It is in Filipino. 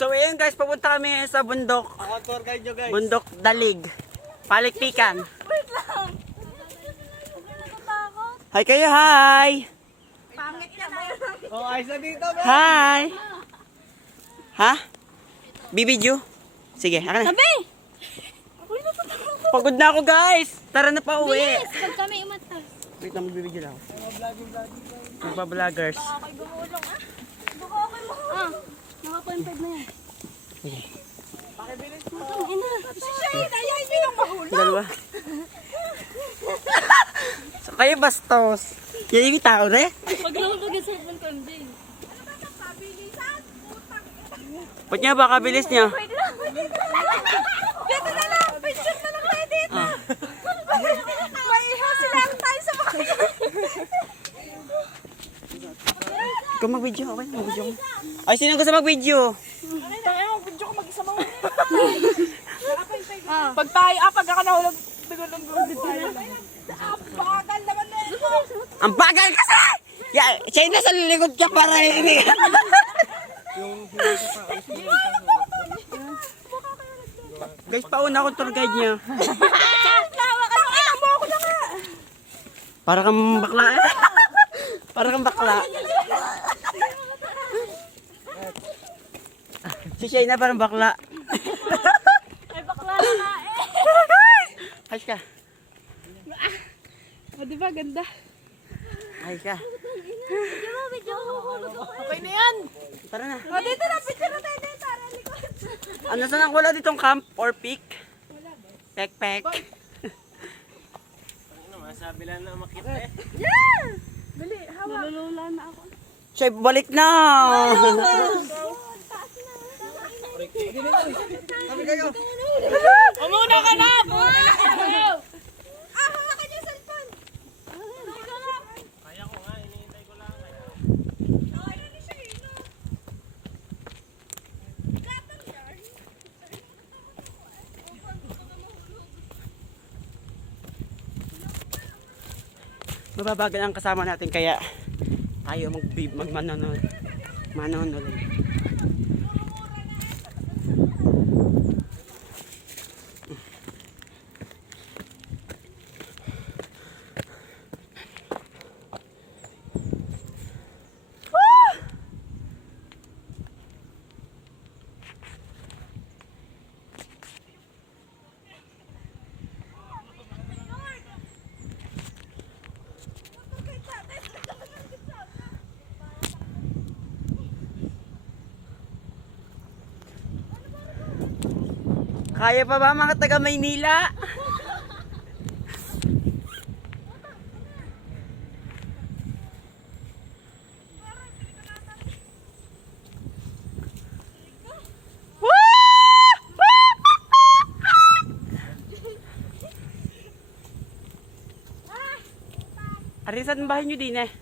So ayun guys, papunta kami sa bundok. Ako tour guide nyo guys. Bundok Dalig. Palikpikan. Wait lang. Hi kayo, hi! Pangit ka na yun. Oh, ayos na dito guys. Hi! Ha? Bibidyo? Sige, akin na. Sabi! Pagod na ako guys! Tara na pa uwi. Yes, pag kami umatas. Wait lang, magbibidyo lang ako. Magpa-vloggers. Baka ako'y gumulong ah. Baka ako'y mahulog. Ah, naka-point 5 na yan. Sige. Pakibilis mo. Ang ina. Si Shane, ayaw nilang mahulog. Dalawa. So kayo bastos. Yan yung tao re? Maglulog ang cellphone ko, MJ. Ba't niya ba kabilis niya? Wait lang. Dito na lang. Picture na lang tayo dito. Ah. May house lang tayo sa makina. Kung mag-video, okay, mag-video ko. Ay, sino gusto mag-video? Tayo, video ko mag-isa mga. Pag tayo, pag ako nahulog, bigulong tayo. Bagal naman na ito. Ang bagal kasi! Yeah, siya yung nasa likod ka para hindi ka. Guys, pauna akong tour guide niya. Tawa ka nung ina mo ako na nga. Para kang bakla. Para kang bakla. Si Shayna parang bakla. Ay, bakla na nga eh. Ayos ka. O, diba, ganda? Ayos ka. Video ko, mahulog ako. Okay na yan. Tara na. O, dito na, picture na tayo dito. Tara, likod. Ano saan wala ditong camp or peak? Pek-pek. Masabi lang na makita eh. Yeah! Dali, hawa. Nalulula na ako. Shay, balik na. Sabi kayo. Umuna ka na! Ah, hawakan yung cellphone. Kaya ko nga, iniintay ko lang. Okay na ni siya, no? Katang yan. Mababagal ang kasama natin kaya tayo magmanonol. Manonol. Kaya pa ba mga taga Maynila? Arisan bahay nyo din eh.